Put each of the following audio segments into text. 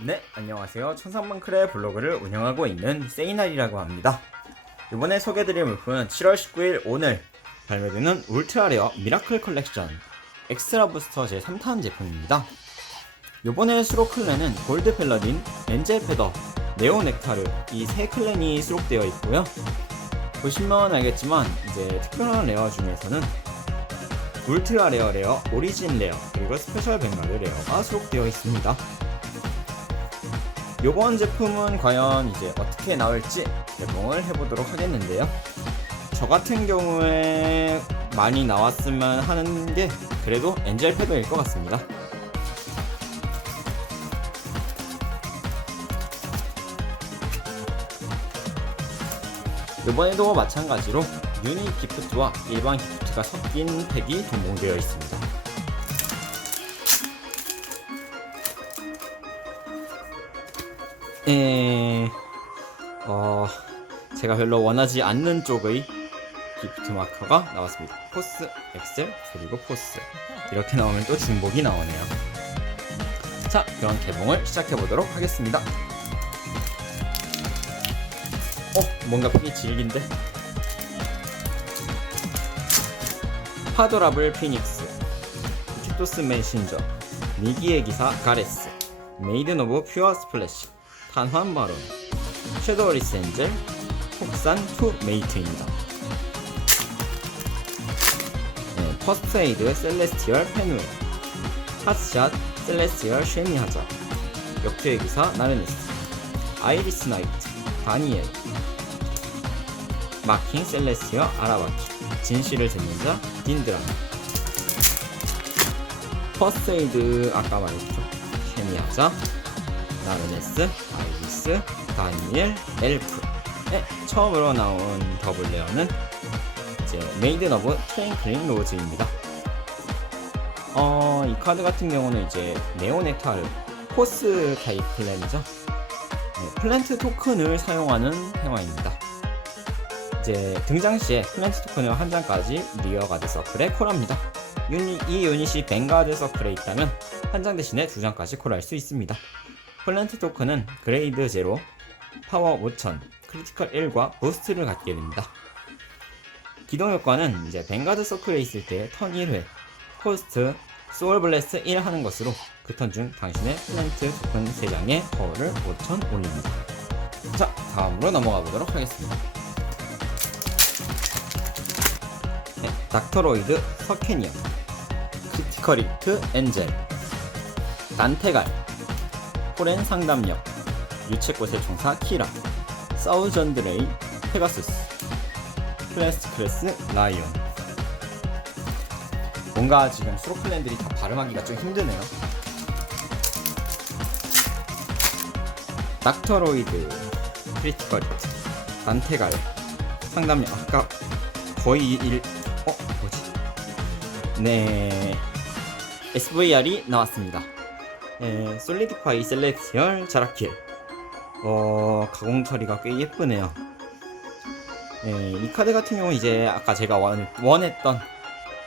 네, 안녕하세요. 천상만클의 블로그를 운영하고 있는 세이날이라고 합니다. 이번에 소개해드릴 물품은 7월 19일 오늘 발매되는 울트라 레어 미라클 컬렉션 엑스트라 부스터 제3탄 제품입니다. 이번에 수록 클랜은 골드 펠라딘, 엔젤 페더, 네오 넥타르 이 세 클랜이 수록되어 있고요. 보시면 알겠지만 이제 특별한 레어 중에서는 울트라 레어 레어, 오리진 레어, 그리고 스페셜 뱅가드 레어가 수록되어 있습니다. 요번 제품은 과연 이제 어떻게 나올지 개봉을 해보도록 하겠는데요. 저 같은 경우에 많이 나왔으면 하는 게 그래도 엔젤 패드일 것 같습니다. 이번에도 마찬가지로 유닛 기프트와 일반 기프트가 섞인 팩이 동봉되어 있습니다. 에... 어... 제가 별로 원하지 않는 쪽의 기프트 마커가 나왔습니다. 포스, 엑셀, 그리고 포스. 이렇게 나오면 또 중복이 나오네요. 자, 그럼 개봉을 시작해 보도록 하겠습니다. 어, 뭔가 픽이 질긴데? 파도라블 피닉스, 키토스 메신저, 미기의 기사 가레스, 메이든 오브 퓨어 스플래시, 탄환 바론, 섀도우 리센젤, 폭산 투 메이트입니다. 네, 퍼스트 에이드 셀레스티얼 페누에, 핫샷 셀레스티얼 쉐미하자, 역주의 기사 나르니스, 아이리스 나이트, 다니엘, 마킹 셀레스티얼 아라바키, 진실을 듣는 자 딘드라, 퍼스트 에이드 아까 말했죠. 쉐미하자, 나르네스, 아이리스, 다니엘, 엘프. 네, 처음으로 나온 더블 레어는 이제 메이든 오브 트랭클린 로즈입니다. 어, 이 카드 같은 경우는 이제 네오넥타르 포스 타입 플랜이죠. 네, 플랜트 토큰을 사용하는 행화입니다. 이제 등장 시에 플랜트 토큰을 한 장까지 리어 가드 서클에 콜합니다. 유닛, 이 유닛이 뱅가드 서클에 있다면 한 장 대신에 두 장까지 콜할 수 있습니다. 플랜트 토큰은 그레이드 0, 파워 5000, 크리티컬 1과 부스트를 갖게 됩니다. 기동 효과는 이제 뱅가드 서클에 있을 때 턴 1회, 코스트, 소울 블래스트 1 하는 것으로 그 턴 중 당신의 플랜트 토큰 3장의 파워를 5000 올립니다. 자, 다음으로 넘어가 보도록 하겠습니다. 닥터로이드 서캐니언, 크리티컬 히트 엔젤, 단테갈, 포렌 상담력, 유채꽃의 총사 키라, 사우전드레이, 페가수스, 플래스트 클래스 라이온. 뭔가 지금 수로클랜들이 다 발음하기가 좀 힘드네요. 닥터로이드, 크리티컬 단테갈, 상담력 아까 거의 1, 어 뭐지? 네, SVR이 나왔습니다. 예, 솔리디파이 셀렉티얼 자라킬. 어, 가공 처리가 꽤 예쁘네요. 예, 이 카드 같은 경우는 이제 아까 제가 원, 원했던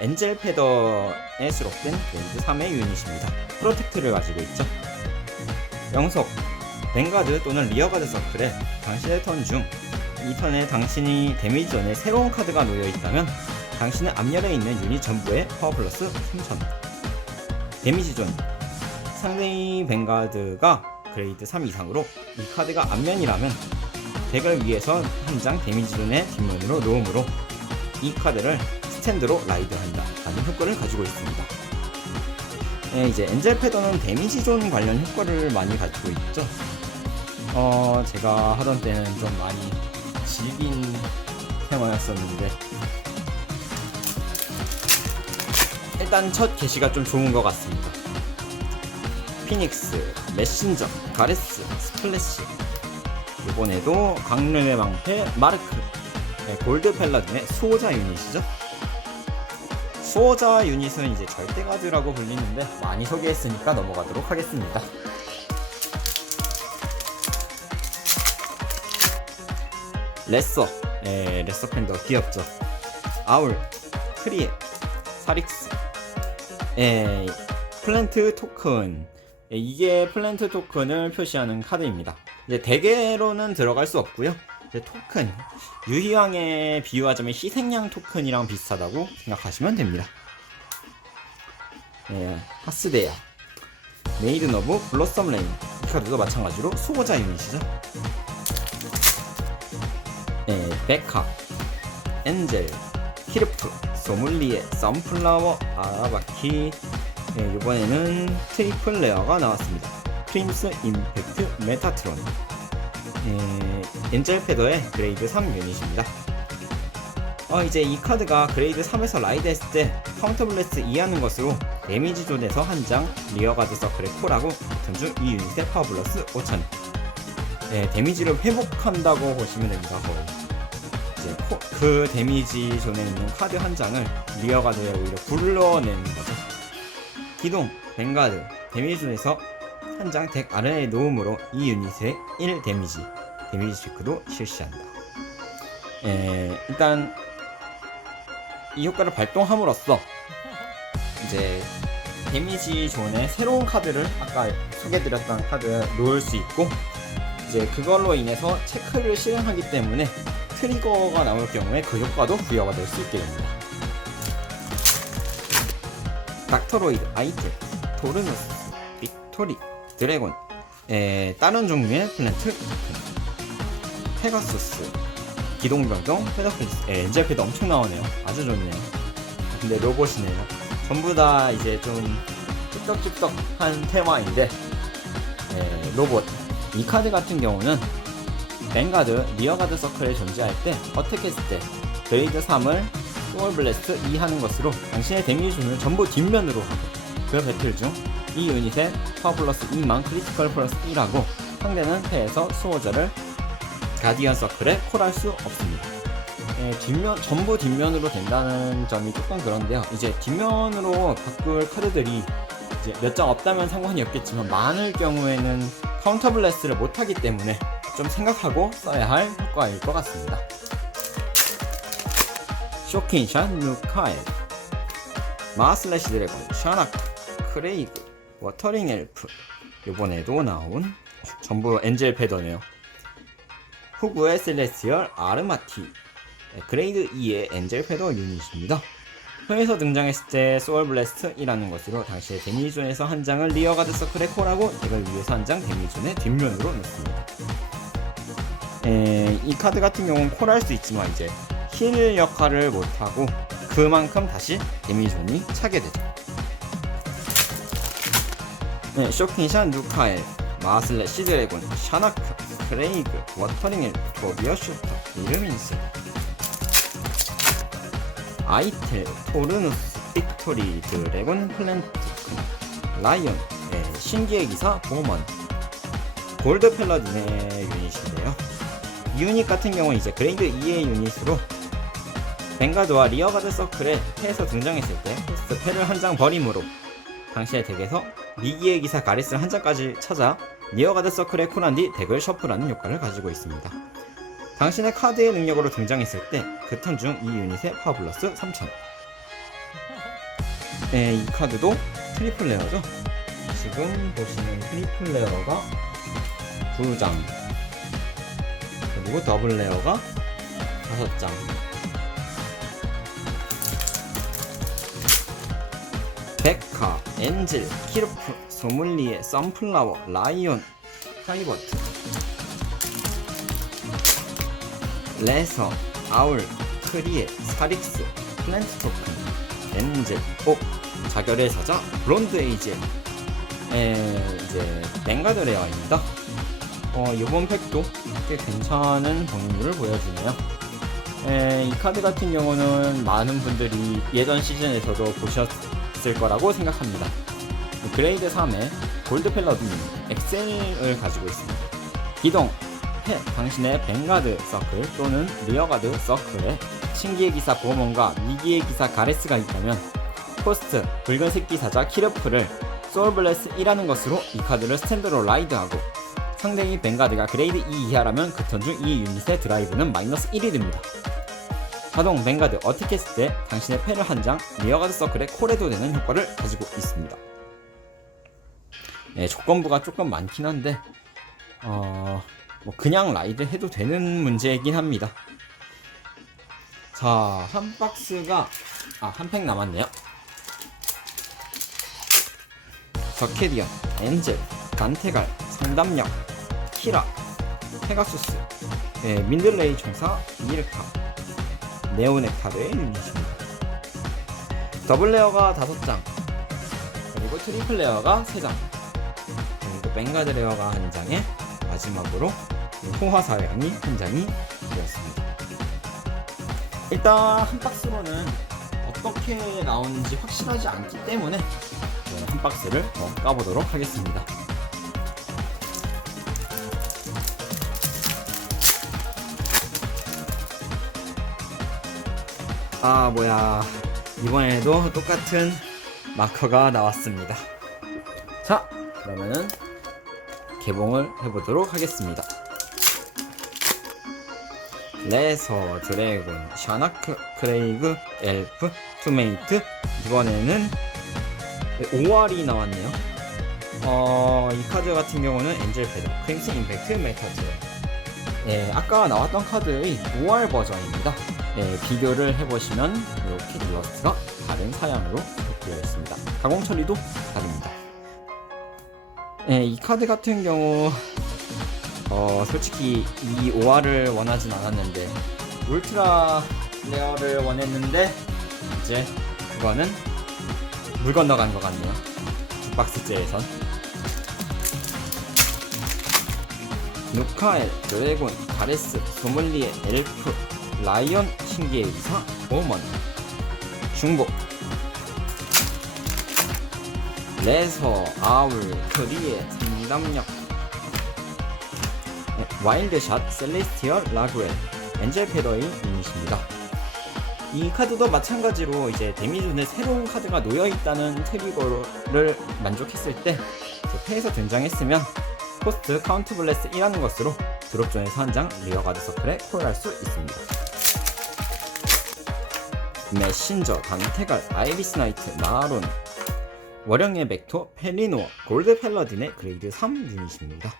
엔젤 패더에 수록된 렌즈 3의 유닛입니다. 프로텍트를 가지고 있죠. 영속 뱅가드 또는 리어가드 서클에 당신의 턴 중 이 턴에 당신이 데미지 존에 새로운 카드가 놓여 있다면 당신의 앞열에 있는 유닛 전부에 파워 플러스 3000 데미지 존 상대의 뱅가드가 그레이드 3 이상으로 이 카드가 앞면이라면 덱을 위해서 한장 데미지 존의 뒷면으로 놓음으로 이 카드를 스탠드로 라이드한다 라는 효과를 가지고 있습니다. 네, 이제 엔젤 패더는 데미지 존 관련 효과를 많이 가지고 있죠. 어, 제가 하던 때는 좀 많이 질긴 테마였었는데 일단 첫 게시가 좀 좋은 것 같습니다. 피닉스, 메신저, 가레스, 스플래시. 이번에도 강릉의 방패, 마르크. 네, 골드 펠라딘의 수호자 유닛이죠. 수호자 유닛은 이제 절대가드라고 불리는데 많이 소개했으니까 넘어가도록 하겠습니다. 레서. 예, 레서 팬더 귀엽죠. 아울, 크리에, 사릭스, 예, 플랜트 토큰. 예, 이게 플랜트 토큰을 표시하는 카드입니다. 이제 대개로는 들어갈 수 없고요. 이제 토큰, 유희왕에 비유하자면 희생양 토큰이랑 비슷하다고 생각하시면 됩니다. 예, 하스데야, 메이든 오브 블러썸 레인 이 카드도 마찬가지로 수호자 유닛이죠. 예, 베카, 엔젤, 키르프, 소믈리에, 썬플라워, 아라바키 예, 이번에는 트리플 레어가 나왔습니다. 프림스 임팩트 메타트론 예, 엔젤 패더의 그레이드 3 유닛입니다. 어, 이제 이 카드가 그레이드 3에서 라이드 했을 때 카운터 블레스 2하는 것으로 데미지 존에서 한 장 리어 가드 서클의 콜하고 같은 중이 유닛의 파워 플러스 5000 예, 데미지를 회복한다고 보시면 됩니다 거의 이제 코- 그 데미지 존에 있는 카드 한 장을 리어가드에 오히려 불러내는 거죠. 기동, 뱅가드, 데미지 존에서 한 장 덱 아래에 놓음으로 이 유닛의 1 데미지 데미지 체크도 실시한다. 예, 일단 이 효과를 발동함으로써 이제 데미지 존에 새로운 카드를 아까 소개드렸던 카드를 놓을 수 있고 이제 그걸로 인해서 체크를 실행하기 때문에 트리거가 나올 경우에 그 효과도 부여가 될 수 있게 됩니다. 닥터로이드, 아이템, 토르누스, 빅토리, 드래곤, 에, 다른 종류의 플랜트, 페가수스, 기동병동, 페더페이스, 에, 엔젤 패드 엄청 나오네요. 아주 좋네요. 근데 로봇이네요. 전부 다 이제 좀 뚝떡뚝떡한 테마인데 에, 로봇. 이 카드 같은 경우는 뱅가드, 리어가드 서클에 존재할 때 어택했을 때 그레이드 3을 소울 블래스트 2 하는 것으로 당신의 데미지를 전부 뒷면으로 하고 그 배틀 중 이 유닛의 파워 플러스 2만 크리티컬 플러스 1하고 상대는 패에서 수호자를 가디언 서클에 콜할 수 없습니다. 예, 뒷면 전부 뒷면으로 된다는 점이 조금 그런데요. 이제 뒷면으로 바꿀 카드들이 이제 몇 장 없다면 상관이 없겠지만 많을 경우에는 카운터 블래스를 못하기 때문에 좀 생각하고 써야 할 효과일 것 같습니다. 쇼킹샷 루카엘 마슬래시 드래곤 샤나크 크레이그 워터링 엘프 이번에도 나온 전부 엔젤 패더네요. 후구의 셀레스티얼 아르마티 네, 그레이드 2의 엔젤 패더 유닛입니다. 표에서 등장했을 때 소울 블래스트이라는 것으로 당시의 데미존에서 한 장을 리어가드 서클에 콜하고 이걸 위해서 한 장 데미존의 뒷면으로 넣습니다. 에, 이 카드 같은 경우는 콜할 수 있지만 이제 힐 역할을 못하고 그만큼 다시 데미존이 차게 되죠. 네, 쇼킹샷 누카엘, 마슬래시 드래곤, 샤나크, 크레이그, 워터링 엘프, 토비어 슈터, 이르민스 아이텔, 토르누스, 빅토리, 드래곤, 플랜트, 라이언, 네, 신기의 기사, 보먼, 골드 펠라딘의 유닛인데요. 이 유닛 같은 경우는 이제 그레이드 2의 유닛으로 뱅가드와 리어가드 서클에 패에서 등장했을 때 패스 패를 한 장 버림으로 당시의 덱에서 미기의 기사 가리스 한 장까지 찾아 리어가드 서클에 콜한 뒤 덱을 셔플하는 효과를 가지고 있습니다. 당신의 카드의 능력으로 등장했을 때 그 턴 중 이 유닛의 파워 플러스 3000 네, 이 카드도 트리플 레어죠. 지금 보시는 트리플 레어가 2장. 그리고 더블 레어가 5장. 베카, 엔젤, 키르프, 소믈리에, 선플라워, 라이온, 하이버트 레서, 아울, 크리에, 사릭스, 플랜트 토큰, 엔젤, 오, 자결의 사자, 브론드 에이젤. 에, 이제 뱅가드 레어입니다. 어, 이번 팩도 꽤 괜찮은 범위를 보여주네요. 에, 이 카드 같은 경우는 많은 분들이 예전 시즌에서도 보셨을 거라고 생각합니다. 그레이드 3의 골드 펠러딘 엑셀을 가지고 있습니다. 기동, 해, 당신의 뱅가드 서클 또는 리어가드 서클에 신기의 기사 보먼과 미기의 기사 가레스가 있다면 포스트, 붉은색 기사자 키르프를 소울블레스 1하는 것으로 이 카드를 스탠드로 라이드하고 상대의 뱅가드가 그레이드 2 이하라면 그 턴 중 이 유닛의 드라이브는 마이너스 1이 됩니다. 자동 뱅가드 어택 했을 때 당신의 패를 한 장 리어가드 서클에 콜해도 되는 효과를 가지고 있습니다. 네, 조건부가 조금 많긴 한데 어, 뭐 그냥 라이드 해도 되는 문제이긴 합니다. 자, 한 박스가 아, 한 팩 남았네요. 저케디언, 엔젤, 난테갈, 상담력, 키라, 페가수스, 예, 민들레이 총사, 미르카, 네오넥타르의 유닛입니다. 더블 레어가 5장, 그리고 트리플 레어가 3장, 그리고 뱅가드 레어가 1장에 마지막으로 호화사양이 1장이 되었습니다. 일단 한 박스로는 어떻게 나오는지 확실하지 않기 때문에 네, 한 박스를 더 까보도록 하겠습니다. 아 뭐야 이번에도 똑같은 마커가 나왔습니다. 자 그러면은 개봉을 해보도록 하겠습니다. 레서, 드래곤, 샤나크, 크레이그, 엘프, 투메이트. 이번에는 5알이 나왔네요. 어, 이 카드 같은 경우는 엔젤 패드, 크림슨 임팩트, 메타즈. 예, 아까 나왔던 카드의 5알 버전입니다. 예, 비교를 해보시면 이렇게 일러스트가 다른 사양으로 되어 있습니다. 가공 처리도 다릅니다. 예, 이 카드 같은 경우 어 솔직히 이 5화를 원하진 않았는데 울트라 레어를 원했는데 이제 그거는 물 건너간 것 같네요. 두 박스째에선. 누카엘, 드래곤, 가레스, 소믈리에, 엘프, 라이언, 신기의 의사, 오먼 중복 레서, 아울, 크리에, 상담력 네, 와일드샷, 셀레스티얼, 라그웰, 엔젤 페더의 유닛입니다. 이 카드도 마찬가지로 이제 데미존에 새로운 카드가 놓여 있다는 트리거를 만족했을 때 패에서 등장했으면 코스트 카운트 블레스 1하는 것으로 드롭존에서 한 장 리어 가드 서클에 콜할 수 있습니다. 메신저, 단테갈, 아이리스 나이트, 마론, 월영의 벡토, 펠리노어, 골드 펠러딘의 그레이드 3 유닛입니다.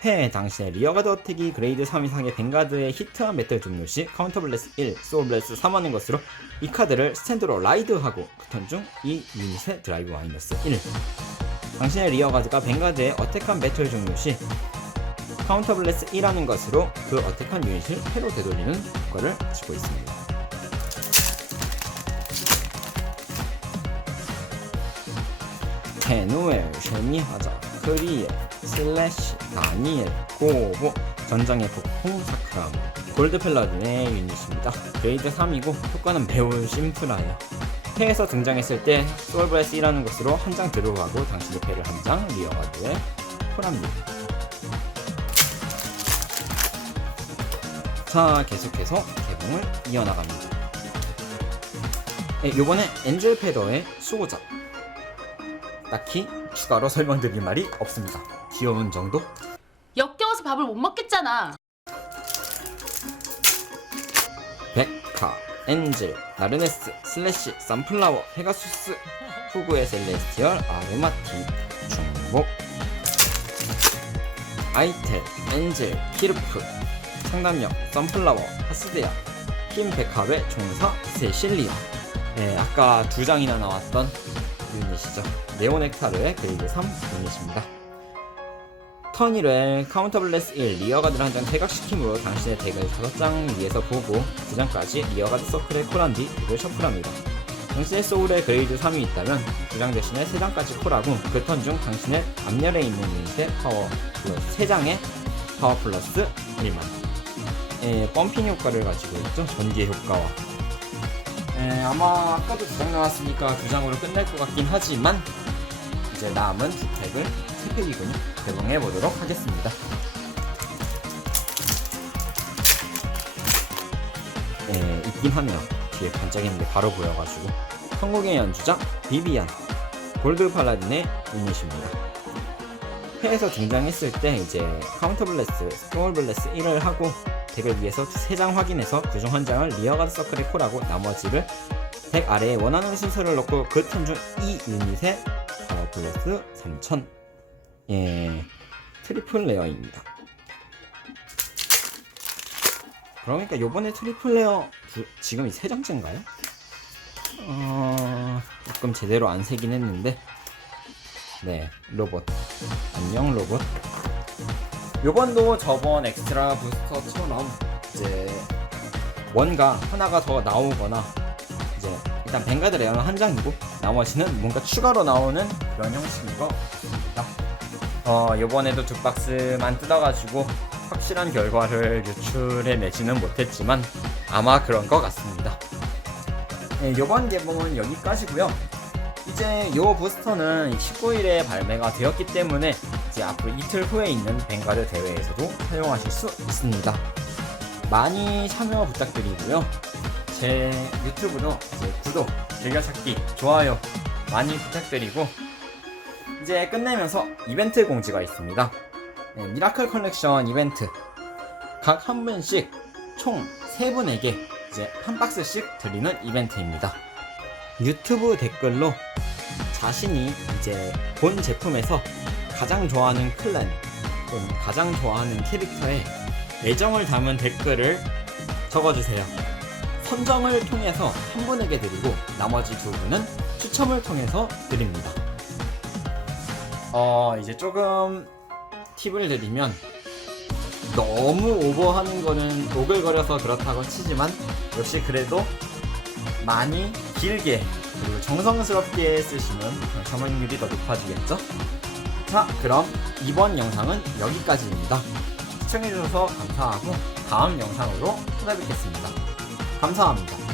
패 당시에 리어가드 어택이 그레이드 3 이상의 뱅가드의 히트한 메탈 종료 시 카운터 블레스 1, 소울 블레스 3 하는 것으로 이 카드를 스탠드로 라이드하고 그 턴 중 이 유닛의 드라이브 마이너스 1 당신의 리어가드가 뱅가드의 어택한 메탈 종료 시 카운터 블레스 1 하는 것으로 그 어택한 유닛을 패로 되돌리는 효과를 주고 있습니다. 테누엘, 쉐니하자, 크리에, 슬래시, 다니엘, 고보, 전장의 폭풍, 사크라무, 골드 펠라딘의 유닛입니다. 그레이드 3이고 효과는 매우 심플해요. 패에서 등장했을 때 소울브레스 1라는 것으로 한 장 들어가고 당신의 패를 한 장 리어가드에 콜합니다. 자, 계속해서 개봉을 이어나갑니다. 네, 요번에 엔젤 패더의 수호자 딱히 추가로 설명드릴 말이 없습니다. 귀여운 정도? 역겨워서 밥을 못 먹겠잖아. 베카, 엔젤, 나르네스, 슬래시, 선플라워, 페가수스, 후구의 셀레스티얼, 아르마티, 중복, 아이텔, 엔젤, 키르프, 상담력, 선플라워, 하스데아, 킴 백합의 총사, 세실리아. 네, 아까 두 장이나 나왔던 유닛이죠. 네오넥타르의 그레이드 3 유닛입니다. 턴 1회 카운터 블레스 1 리어가드를 한 장 퇴각시킴으로 당신의 덱을 5장 위에서 보고 2장까지 리어가드 서클에 콜한 뒤 덱을 셔플합니다. 당신의 소울에 그레이드 3이 있다면 2장 대신에 3장까지 콜하고 그 턴 중 당신의 앞열에 있는 유닛의 파워 플러스 3장의 파워 플러스 1만 예, 펌핑 효과를 가지고 있죠. 전기의 효과와 예, 아마 아까도 두장 나왔으니까 두 장으로 끝날 것 같긴 하지만 이제 남은 두 팩을 세 팩이군요. 개봉해 보도록 하겠습니다. 예, 있긴 하네요. 뒤에 반짝이는 게 바로 보여가지고. 성공의 연주자 비비안 골드 팔라딘의 유닛입니다. 패에서 등장했을 때 이제 카운터 블레스, 스몰 블레스 1을 하고 덱을 위해서 3장 확인해서 그중 한 장을 리어가드 서클에 콜하고 나머지를 덱 아래에 원하는 순서를 넣고 그 턴 중 이 유닛에 파워 플러스 3000 예 트리플 레어입니다. 그러니까 요번에 트리플 레어 두, 지금 이 세 장째인가요? 어... 조금 제대로 안 세긴 했는데. 네 로봇. 안녕 로봇. 요번도 저번 엑스트라 부스터처럼 이제 뭔가 하나가 더 나오거나 이제 일단 뱅가드 레어는 한 장이고 나머지는 뭔가 추가로 나오는 그런 형식인 것 같습니다 어 요번에도 두 박스만 뜯어가지고 확실한 결과를 유출해 내지는 못했지만 아마 그런 것 같습니다 네, 요번 개봉은 여기까지고요 이제 요 부스터는 19일에 발매가 되었기 때문에 이제 앞으로 이틀 후에 있는 뱅가드 대회에서도 사용하실 수 있습니다. 많이 참여 부탁드리고요. 제 유튜브도 이제 구독, 즐겨찾기, 좋아요 많이 부탁드리고 이제 끝내면서 이벤트 공지가 있습니다. 네, 미라클 컬렉션 이벤트 각 한 분씩 총세 분에게 이제 한 박스씩 드리는 이벤트입니다. 유튜브 댓글로 자신이 이제 본 제품에서 가장 좋아하는 클랜 또는 가장 좋아하는 캐릭터에 애정을 담은 댓글을 적어주세요. 선정을 통해서 한 분에게 드리고 나머지 두 분은 추첨을 통해서 드립니다. 어 이제 조금 팁을 드리면 너무 오버하는 거는 오글거려서 그렇다고 치지만 역시 그래도 많이 길게 그리고 정성스럽게 쓰시면 성공률이 더 높아지겠죠? 자, 그럼 이번 영상은 여기까지입니다. 시청해주셔서 감사하고 다음 영상으로 찾아뵙겠습니다. 감사합니다.